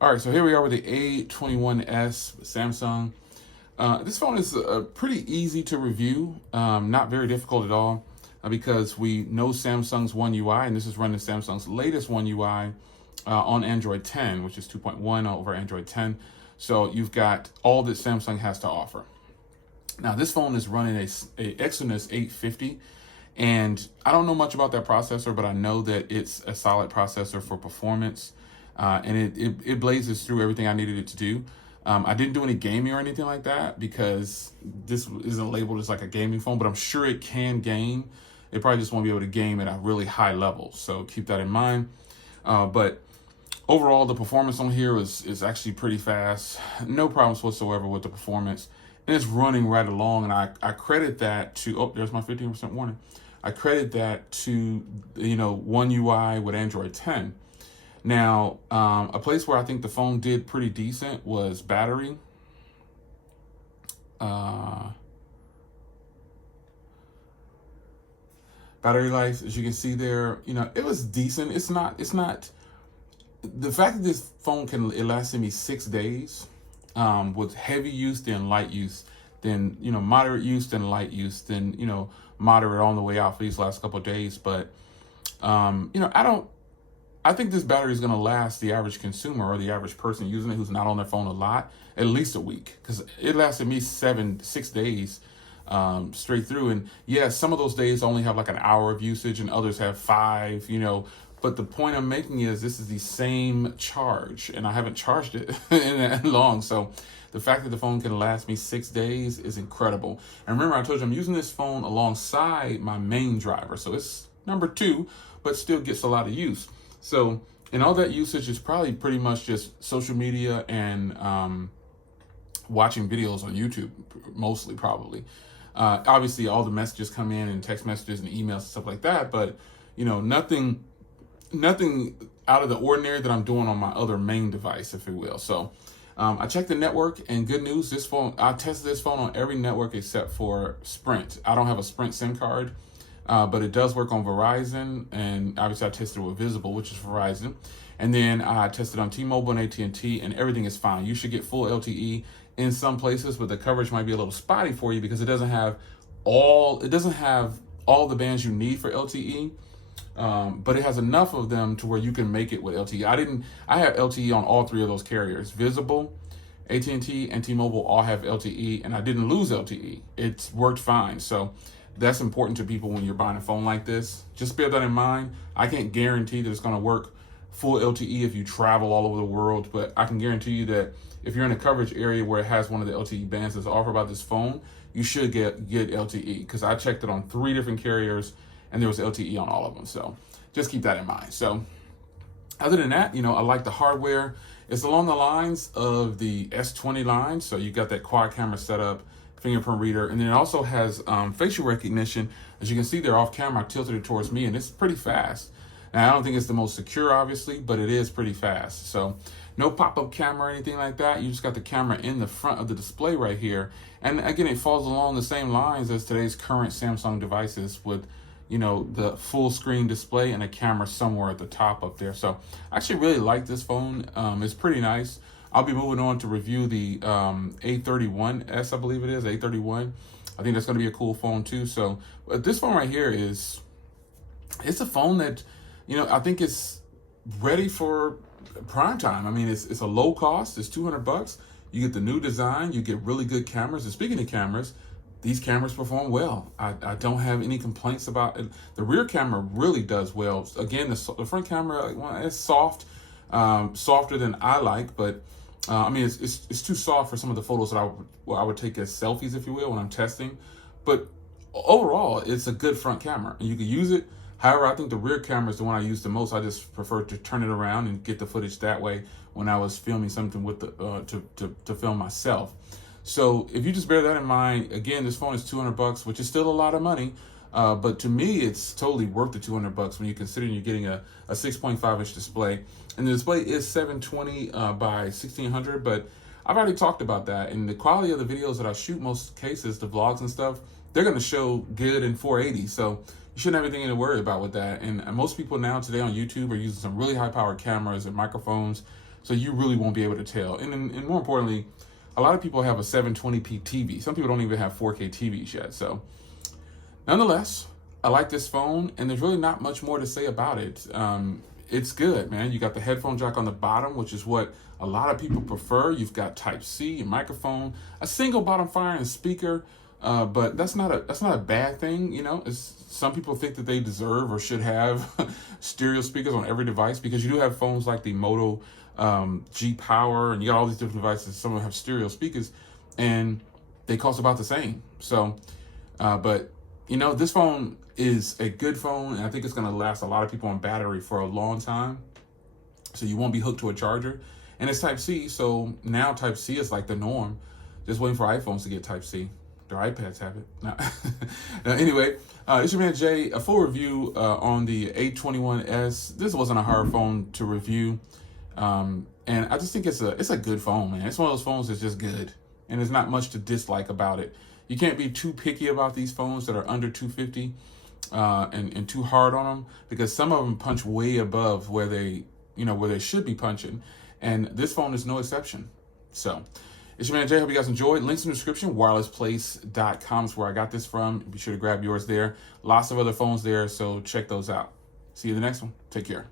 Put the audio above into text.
All right, so here we are with the A21s Samsung. This phone is pretty easy to review, not very difficult at all, because we know Samsung's One UI, and this is running Samsung's latest One UI on Android 10, which is 2.1 over Android 10. So you've got all that Samsung has to offer. Now, this phone is running a Exynos 850, and I don't know much about that processor, but I know that it's a solid processor for performance, and it blazes through everything I needed it to do. I didn't do any gaming or anything like that because this isn't labeled as like a gaming phone, but I'm sure it can game. It probably just won't be able to game at a really high level, so keep that in mind. But overall, the performance on here is actually pretty fast. No problems whatsoever with the performance. And it's running right along. And I credit that to, oh, there's my 15% warning. I credit that to, One UI with Android 10. Now, a place where I think the phone did pretty decent was battery. Battery life, as you can see there, it was decent. It's not, the fact that this phone it lasted me 6 days, with heavy use, then light use, then moderate use, then light use, then moderate on the way out for these last couple of days. But I think this battery is going to last the average consumer or the average person using it who's not on their phone a lot at least a week, because it lasted me 6 days straight through. And yeah, some of those days only have like an hour of usage and others have 5, but the point I'm making is this is the same charge, and I haven't charged it in that long. So the fact that the phone can last me 6 days is incredible. And remember, I told you I'm using this phone alongside my main driver. So it's number 2, but still gets a lot of use. So, and all that usage is probably pretty much just social media and watching videos on YouTube, mostly probably. Obviously, all the messages come in and text messages and emails and stuff like that, but nothing out of the ordinary that I'm doing on my other main device, if you will. So I checked the network, and good news, I tested this phone on every network except for Sprint. I don't have a Sprint SIM card, but it does work on Verizon, and obviously I tested it with Visible, which is Verizon. And then I tested on T-Mobile and AT&T, and everything is fine. You should get full LTE in some places, but the coverage might be a little spotty for you because it doesn't have all the bands you need for LTE. But it has enough of them to where you can make it with LTE. I have LTE on all 3 of those carriers. Visible, AT&T, and T-Mobile all have LTE, and I didn't lose LTE. It's worked fine. So that's important to people when you're buying a phone like this. Just bear that in mind. I can't guarantee that it's going to work full LTE if you travel all over the world, but I can guarantee you that if you're in a coverage area where it has one of the LTE bands that's offered by this phone, you should get LTE, because I checked it on 3 different carriers and there was LTE on all of them. So just keep that in mind. So other than that, I like the hardware. It's along the lines of the S20 line. So you got that quad camera setup, fingerprint reader, and then it also has facial recognition. As you can see there off camera, I tilted it towards me, and it's pretty fast. Now, I don't think it's the most secure, obviously, but it is pretty fast. So no pop-up camera or anything like that. You just got the camera in the front of the display right here. And again, it falls along the same lines as today's current Samsung devices with, the full screen display and a camera somewhere at the top up there. So I actually really like this phone. It's pretty nice. I'll be moving on to review the A31s, I believe it is, A31. I think that's going to be a cool phone too. So this phone right here it's a phone that, I think it's ready for prime time. I mean, it's a low cost. It's $200. You get the new design. You get really good cameras. And speaking of cameras, these cameras perform well. I don't have any complaints about it. The rear camera really does well. Again, the front camera, it's soft, softer than I like, but I mean, it's too soft for some of the photos that I would take as selfies, if you will, when I'm testing. But overall, it's a good front camera, and you can use it. However, I think the rear camera is the one I use the most. I just prefer to turn it around and get the footage that way when I was filming something with to film myself. So if you just bear that in mind, again, this phone is $200, which is still a lot of money. But to me, it's totally worth the $200 when you consider you're getting a 6.5-inch display. And the display is 720 by 1600, but I've already talked about that. And the quality of the videos that I shoot, most cases, the vlogs and stuff, they're going to show good in 480. So you shouldn't have anything to worry about with that. And most people now today on YouTube are using some really high-powered cameras and microphones So you really won't be able to tell. And more importantly, a lot of people have a 720p TV. Some people don't even have 4K TVs yet. So nonetheless, I like this phone, and there's really not much more to say about it. It's good, man. You got the headphone jack on the bottom, which is what a lot of people prefer. You've got Type-C, a microphone, a single bottom firing speaker, but that's not a bad thing. You know, some people think that they deserve or should have stereo speakers on every device, because you do have phones like the Moto G Power, and you got all these different devices. Some of them have stereo speakers, and they cost about the same. So, but you know, this phone is a good phone, and I think it's going to last a lot of people on battery for a long time. So you won't be hooked to a charger, and it's Type-C. So now Type-C is like the norm. Just waiting for iPhones to get Type-C. Their iPads have it. Now, anyway, it's your man Jay. A full review on the A21s. This wasn't a hard phone to review, and I just think it's a good phone, man. It's one of those phones that's just good, and there's not much to dislike about it. You can't be too picky about these phones that are under $250 and too hard on them, because some of them punch way above where they should be punching, and this phone is no exception. So it's your man Jay. Hope you guys enjoyed. Links in the description. wirelessplace.com is where I got this from. Be sure to grab yours there. Lots of other phones there, so check those out. See you in the next one. Take care.